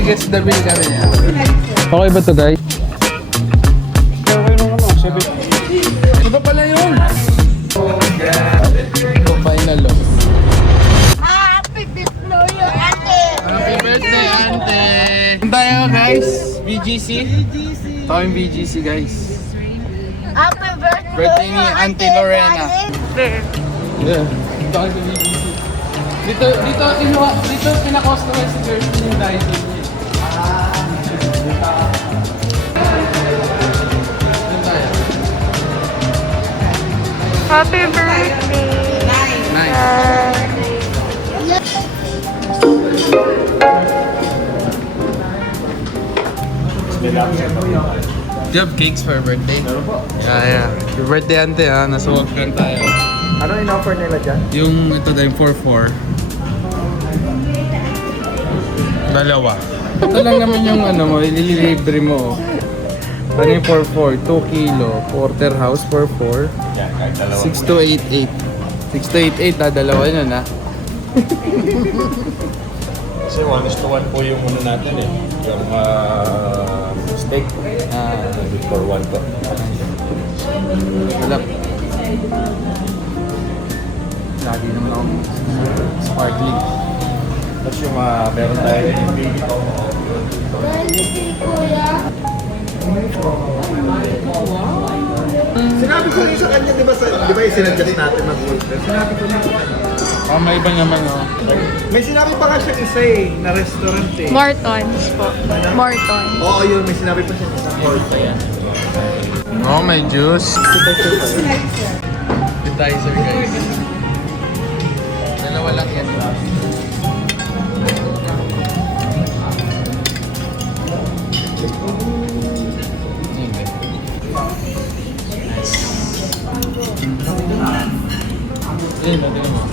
Mag-guess the bill kami. Okay ba to guys? Okay nung ano, 7. Iba pala yun! Ito final loss. Happy birthday, Ate! Happy birthday, Ante! Tayo guys, BGC. Ito yung BGC guys. Happy birthday, Birthday ni Auntie Lorena. Yeah. Ito kayo sa BGC. Dito pina-customize si Kirsten yung Dyson niya. Happy birthday! Nice. Do you have cakes for your birthday? Yeah. Your birthday, Ante, ha? Nasuwag lang tayo. Ano in-offer nila dyan? Yung ito dahil 4-4. Dalawa. Ito lang naman yung ano mo, ililibre mo. Ano yung 4-4? 2 kilo. Porterhouse 4-4. 6-8-8. 6-8-8 ha, dalawa yun ha. Kasi 1:1 po yung ano natin eh. Yung steak. For 1 po. Wala. Lagi naman ako sparkling. Tapos yung meron tayo yung baby ko. Sinabi ko rin sa kanya, di ba yung sinadjust natin mag-order? Sinabi ko rin sa kanya. May iba naman oh. May sinabi pa nga siya isa eh, na restaurant eh. Mortons po. Mortons. Oo yun, may sinabi pa siya sa Morton. Oh, may juice. Appetizer guys. Dalawa lang yan. Ayun, natin mo.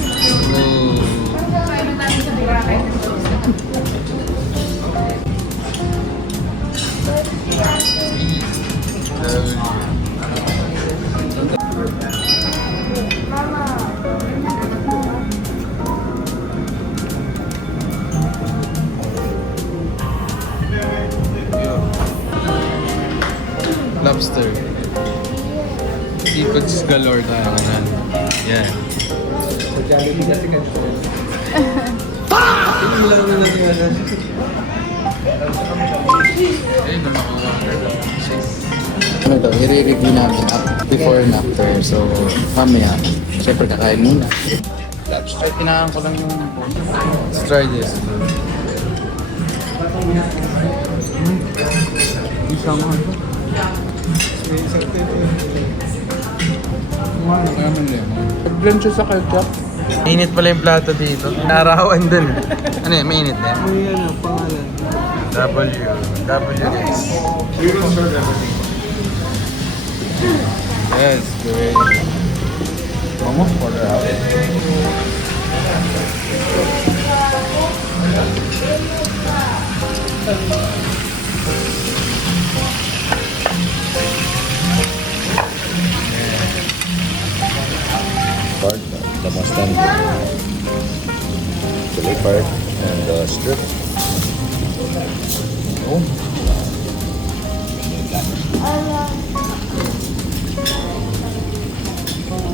Lobster. Seafoods galore tayo ngayon. Yeah. Sa Jollibee kasi ganito. Ano to, i-review namin before and after. So, mamaya, syempre kakain muna. Ay, kinakaan ko lang yung... Let's try this. Isa mo ito. Kaya man lemon. Pag-blend siya sa ketchup. Mainit pala yung plato dito. Narawan dun. Ano yun? Mainit din? May ano, pangalan. W guys. Yes, great. Almost quarter out. Part, the Mustang, fillet part, and the strip. Oh.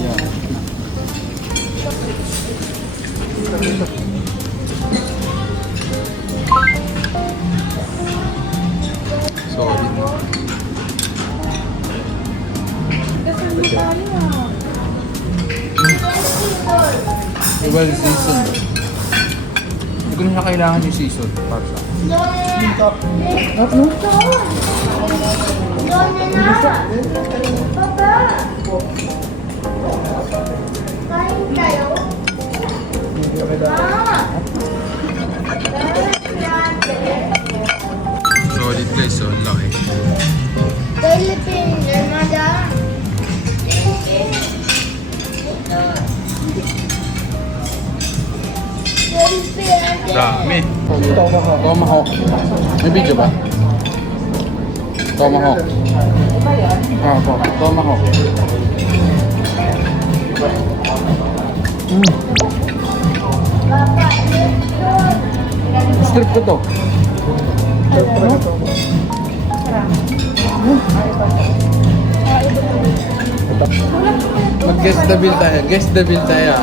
Yeah. Solid. Well seasoned. Hindi ko na siya kailangan yung season para sa akin. Solid guys, so laki. Dami. Tomahawk. May video ba? Tomahawk. Ah, ito. Tomahawk. Strip ko to. Guess the bill tayo. Guess the bill tayo.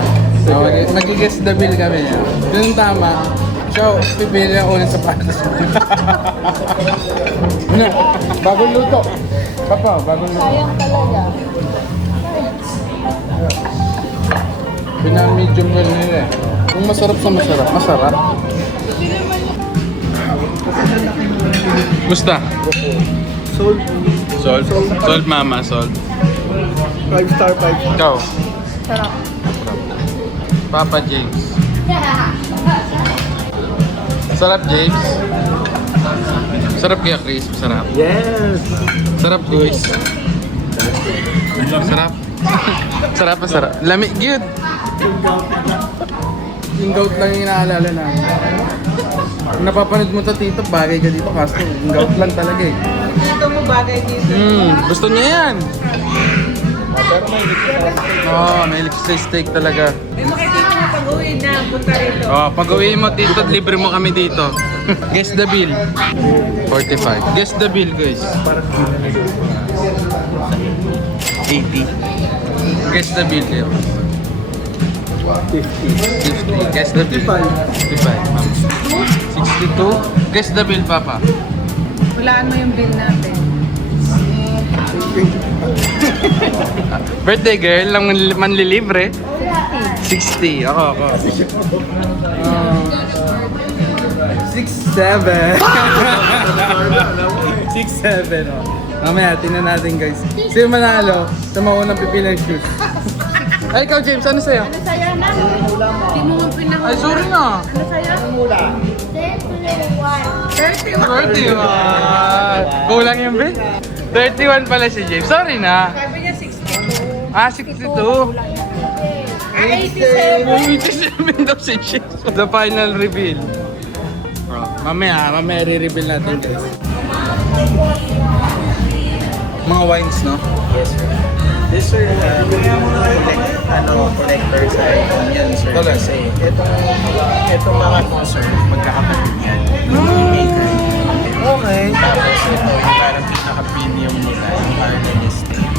Mag-guess the bill kami. Yun yung tama. Siya, pipili ang ulit sa patas. Ano? Bagong luto. Papa, bagong luto. Sayang talaga. Pinamedium well nila eh. Kung masarap sa masarap, masarap. Gusta? Sold. Salt? Salt mama, salt. 5 star 5. Ikaw, Sarap. Papa James. Sarap James. Sarap kaya Chris, masarap. Yes! Sarap guys. Sarap. Sarap pa sarap. Lamig good. Yung goat lang yung inaalala namin. Kung napapanood mo to tito, bagay ka dito kaso yung goat lang talaga eh. Dito mo bagay dito. Gusto niya yan. Oo, may sa steak talaga. May makikita mo pag-uwi na punta rito. Oh, pag uwi mo dito, libre mo kami dito. Guess the bill. 45. Guess the bill, guys. 80. Guess the bill, kayo. 50. Guess the bill. 55. Ma'am. 62. Guess the bill, Papa. Hulaan mo yung bill natin. Birthday girl, lang manlilibre. 60. Ako. 67. 67, oh. Mamaya, tingnan natin guys. Sino manalo sa maunang pipili ng shoes? Ay, ikaw James, ano sa'yo? Ano sa'yo na? Hindi mo man pinaka... Ay, sorry na. Ano sa'yo? 31. Kulang yung bill? 31 pala si James. Sorry na. Sabi niya 62. Ah, 62. 87 daw si James. The final reveal. Bro, mamaya re-reveal natin guys. Mga wines, no? Yes, sir. This, sir, collector sa yan, sir. Talaga? Kasi itong mga to, sir, magkakapatid yan. Okay. Tapos ito, yung parang pinaka-premium nila, yung parang estate.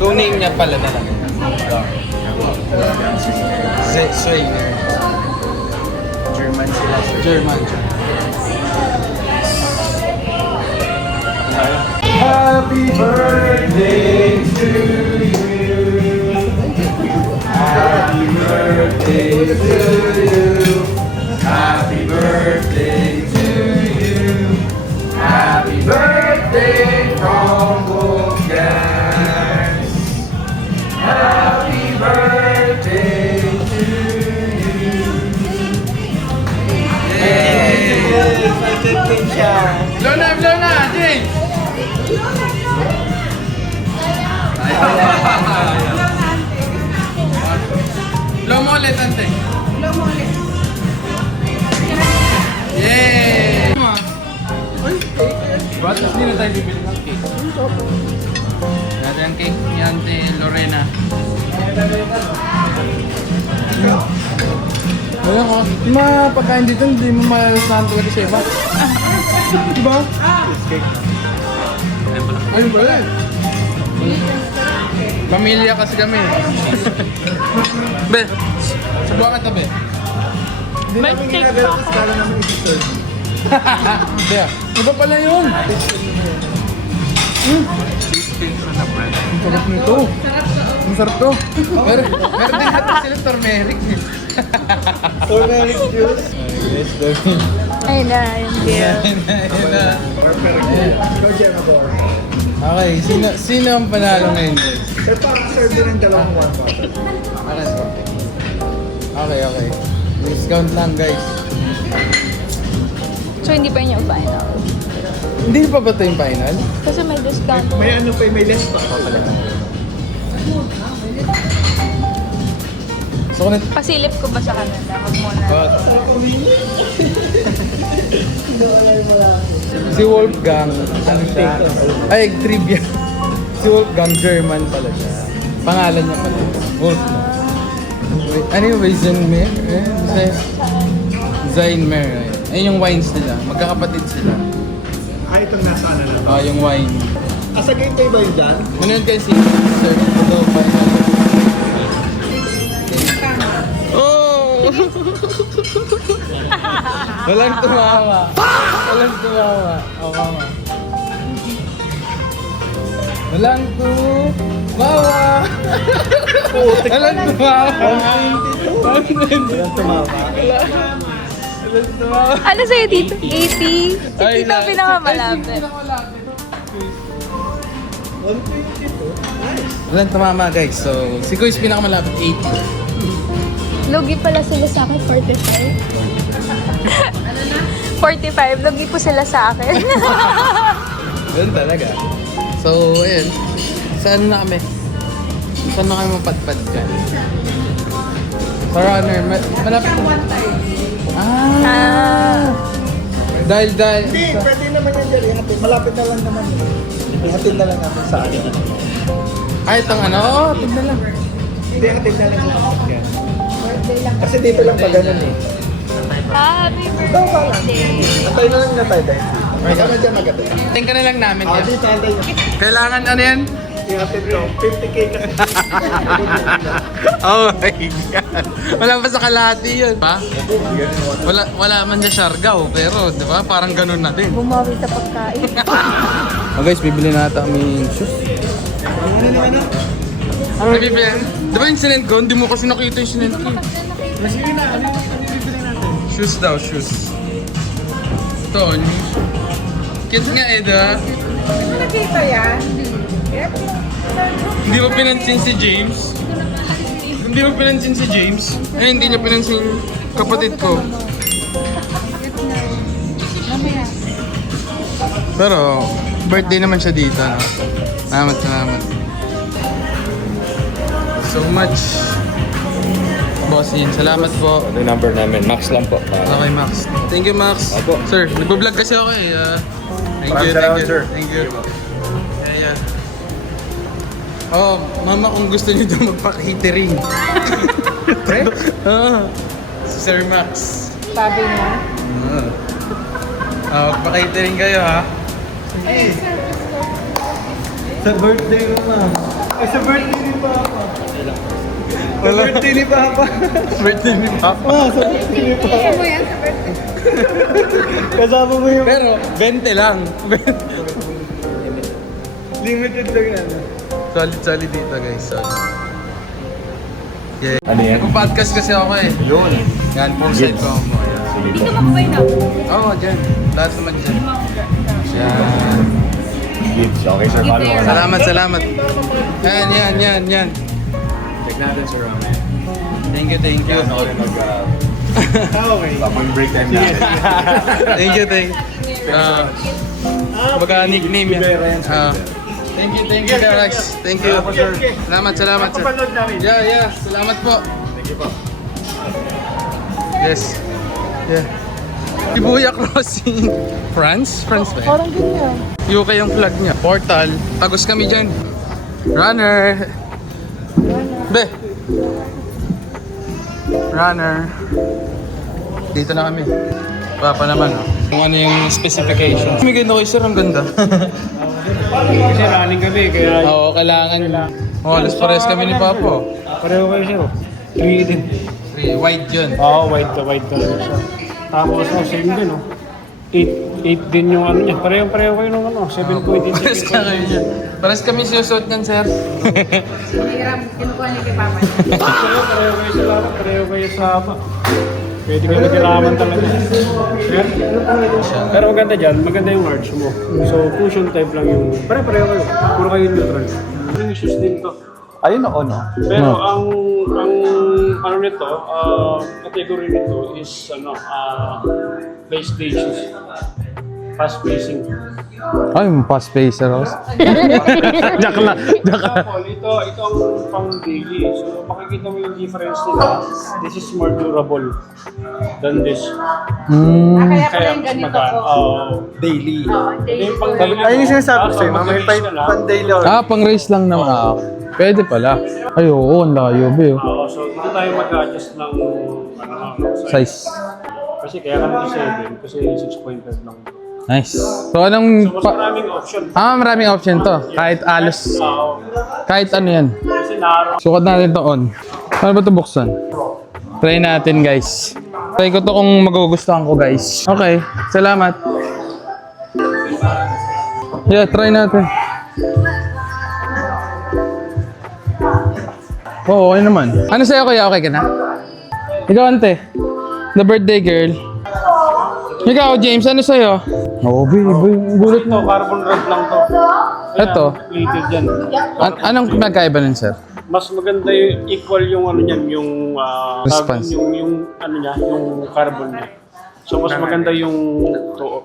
So name niya pala talaga. Zweiner. German sila, sir. German. Happy birthday to you. Happy birthday to you. Happy birthday to you. Happy birthday from both guys. Happy birthday to you. Blow na, James! Blow mo ulit, ante. Yay! Ba't hindi na tayo bibili ng cake? Dati ang cake ni Ante Lorena. Ayun ko, yung mga pagkain dito, hindi mo malalasahan talaga sa iba. Diba? Ayun pala eh. Pamilya kasi kami. Be, subukan ka to, Be. May steak pa. Be, iba pala yun. Ang sarap nito. Ang sarap to. Meron din natin sila turmeric. Turmeric juice. Yes, Dami. Ay na, yung deal. Okay, sino ang panalo ngayon, guys? Sir, parang serve din ng dalawang one bottle. Okay. Discount lang, guys. So, hindi pa yun yung final. Hindi pa ba ito yung final? Kasi may discount. May ano pa, may less pa. So, kung Pasilip ko ba sa kanila? Huwag muna. si Wolfgang, ano siya? Ay, trivia. Si Wolfgang, German pala siya. Pangalan niya pala. Wolfgang. Ano yung Weizenmeer? Zeinmer. Ayun yung wines nila. Magkakapatid sila. Itong nasa ano lang. Yung wine. Sa gateway ba yun dyan? Manood kayo si Sir. Ito, Oh! Walang tumawa. Walang tumawa. Mama. Walang tumawa. Walang tumawa. Walang tumawa. Walang tumawa. Ano sa'yo dito? 80? Si Ay, Tito ang pinakamalapit. Walang tumama guys. So, si Kuya is pinakamalapit 80. Lugi pala sila sa akin, 45. 45, lugi po sila sa akin. Ganun talaga. So, ayun. Saan na kami? Saan na kami mapatpad ka? Sa runner. Malapit na. Dahil. Hindi, pwede naman yan dyan. Ihatid. Malapit na lang naman. Ihatid na lang natin sa ano. Ay, itong ano? Oo, tignan lang. Hindi, ihatid na lang sa yan. Kasi dito lang pa ganun eh. Happy Ikaw pa lang. birthday! Antay na lang na tayo dahil. Baka na dyan agad eh. Tingnan na lang namin yan. Dito antay na. Kailangan ano yan? Ihatid ko. 50k kasi. Oh my God. Wala pa sa kalahati yun. Ha? Wala man siya Siargao. Pero, di ba? Parang ganun na din. Bumawi sa pagkain. Oh guys, bibili na ata kami shoes. Ano bibili? Di ba yung sinend ko? Hindi mo kasi nakita yung sinend ko. Shoes daw, shoes. Ito, cute nga eh, diba? Nakita yan? Hindi mo pinansin si James? Hindi mo pinansin si James? Eh, hindi niya pinansin kapatid ko. Pero, birthday naman siya dito, no? Salamat. So much. Bossing, salamat po. Ito yung number namin. Max lang po. Okay, Max. Thank you, Max. Opo. Sir, nagbablog kasi ako eh. Maraming salamat, sir. Thank you. Yeah. Oh, mama, kung gusto niyo daw magpa-catering. Si Sir Max. Sabi niya. Magpa-catering kayo, ha? Sa birthday mo na. Ay, sa birthday ni Papa. Sa birthday ni Papa. Birthday ni Papa. Sa birthday ni Papa. Kasama mo yan sa birthday. Kasama mo yung Pero, 20 lang. limited lang yan. Solid dito, guys. Solid. Yeah. Ano yan? Nag-podcast kasi ako eh. Yun. Yan, poolside ko ako. Yan. Sige po. Oo, dyan. Lahat naman dyan. Yan. Gibbs. Okay, sir. Paano ka na? Salamat. Yan. Check natin, sir. Thank you. Ano rin mag... Okay. Tapos break time natin. Thank you. Baka nickname yan. Thank you, Darax. Thank you. Salamat, sir. Kapanood namin. Yeah. Salamat po. Thank you po. Yes. Yeah. Shibuya Crossing. France ba? Parang ganyan. UK yung flag niya. Portal. Tagos kami dyan. Runner. Dito na kami. Papa naman, oh. Kung ano yung specification. May ganda ko, sir. Ang ganda. Kasi running kami, kaya Oo, kailangan. Alas pares kami ni Papa. pareho kayo siya. 3 din. White yun. Oo, white talaga siya. Tapos, same din, 8 din yung ano niya. Pareho kayo nung 7.8. Pares ka kayo niya. Pares kami sinusuot niyan, sir. Hiniram, kinukuha niya kay Papa. Pareho kayo sa lama, pareho kayo sa ama. Pwede kayo nagkiraman talaga. Pero maganda dyan, maganda yung large mo. So, cushion type lang yung... Pareho kayo. Puro kayo neutral. Yung shoes din to. Ayun ako, no? Pero ang ano nito, category nito is PlayStation. Fast pacing. Ay, pass pacer, Ross. Joke lang. Ito ang pang daily. So makikita mo yung difference nila. This is more durable than this. Kaya pala yung mas ganito magaan. ko. Daily. Daily. Pang daily. Ayun yung sinasabi ko sa'yo, mamaya pan daily or... Pang race lang naman. Pwede pala. Ay, oo, ang layo, be. So dito tayo mag-adjust ng Size. Kasi kaya kami 7 kasi 6.5 lang. Nice. So, anong... So mas maraming option. Maraming option to. Kahit alos. Kahit ano yan. Kasi naroon. Sukat natin to on. Paano ba ito buksan? Try natin, guys. Try ko to kung magugustuhan ko, guys. Okay. Salamat. Yeah, try natin. Oo, okay naman. Ano sa'yo, kuya? Okay ka na? Ikaw, ante. The birthday girl. Ikaw, James, ano sa'yo? Oo, gulat Ito, carbon rod lang to. Ito. Plated yan. Anong magkaiba nun, sir? Mas maganda yung equal yung ano niyan, yung Response. yung ano niya, yung carbon niya. So mas maganda yung to.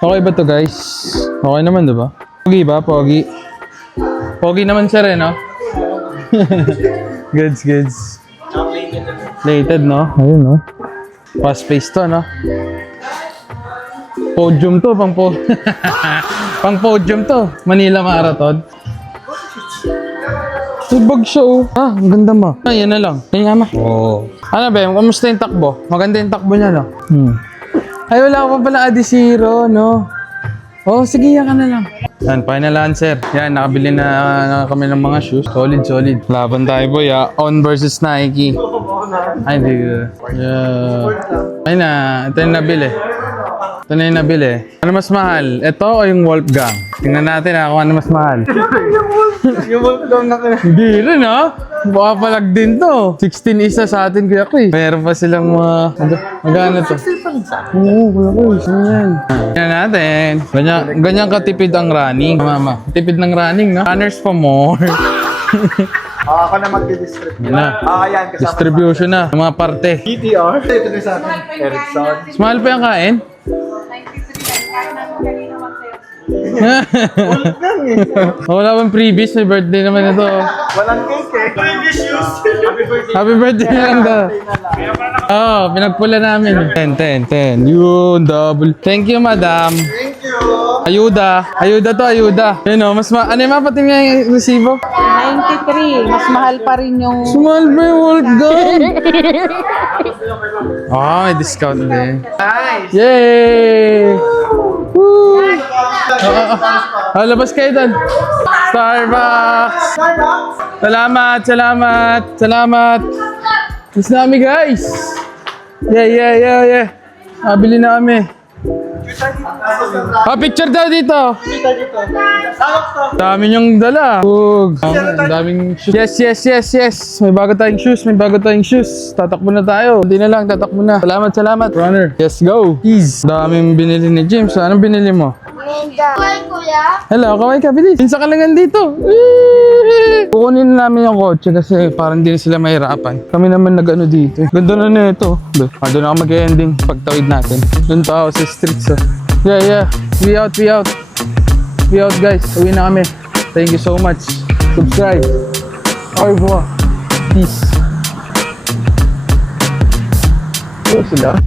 Okay ba to, guys? Okay naman, diba? Pogi ba? Pogi. Pogi naman sir, eh, no? Goods. Plated, no? Ayun, no? Fast pace to, no? Podium to, pang podium to. Manila Marathon. Ibag siya, oh. Ang ganda mo. Yan na lang. Yan nga, ma. Oo. Ano, Bem? Kamusta yung takbo? Maganda yung takbo niya, no? Ay, wala pa pala Adizero, no? Oh, sige, yan ka na lang. Yan, final answer. Yan, nakabili na kami ng mga shoes. Solid. Laban tayo, boy, ah. On versus Nike. Ay, hindi. Yeah. Ay na, ito yung nabili. Ano mas mahal? Ito o yung Wolfgang? Tingnan natin kung ano mas mahal. Yung Wolfgang na ka. Hindi rin, ha? Baka palag din to. 16 isa sa atin, Kuya Chris. Meron pa silang mga... Magkano to? 16 pa rin sa atin. Oo, Kuya Chris. Ano yan? Tingnan natin. Ganyan katipid ang running. Mama, tipid ng running, no? Runners for more. Ako na mag-distribute. Yan na. Yan. Kasama Distribution na. Ng mga parte. BTR. Ito na sa akin. Erickson. Small pa yung kain? 93 lang. Kaya namin kanina mag-sales. Wala bang previous? May birthday naman ito. Walang cake eh. Previous shoes. Happy birthday na lang daw. Oo, pinagpula namin. 10. Yun, double. Thank you, madam. Thank you. Ayuda to. Yun o, ano yung mapating nga yung resibo? 93. Mas mahal pa rin yung... Small by Wolfgang. May discount din. Nice. Yay! Woo! Labas kayo doon. Starbucks! Salamat! Tapos na kami, guys! Yeah. Bili na kami. Picture daw dito. Dami niyong dala. Ang daming shoes. Yes. May bago tayong shoes. Tatakbo na tayo. Hindi na lang, tatakbo na. Salamat. Runner. Yes, go. Ease. Daming binili ni James. Anong binili mo? Hi, kuya. Hello, kaway ka, bilis. Pinsa ka lang dito. Kukunin namin yung kotse kasi parang hindi na sila mahirapan. Kami naman nag-ano dito. Ganda na nito. Doon ako mag-ending pagtawid natin. Doon pa ako sa streets. Yeah. We out, guys. Uwi na kami. Thank you so much. Subscribe. Au revoir. Peace. Sila.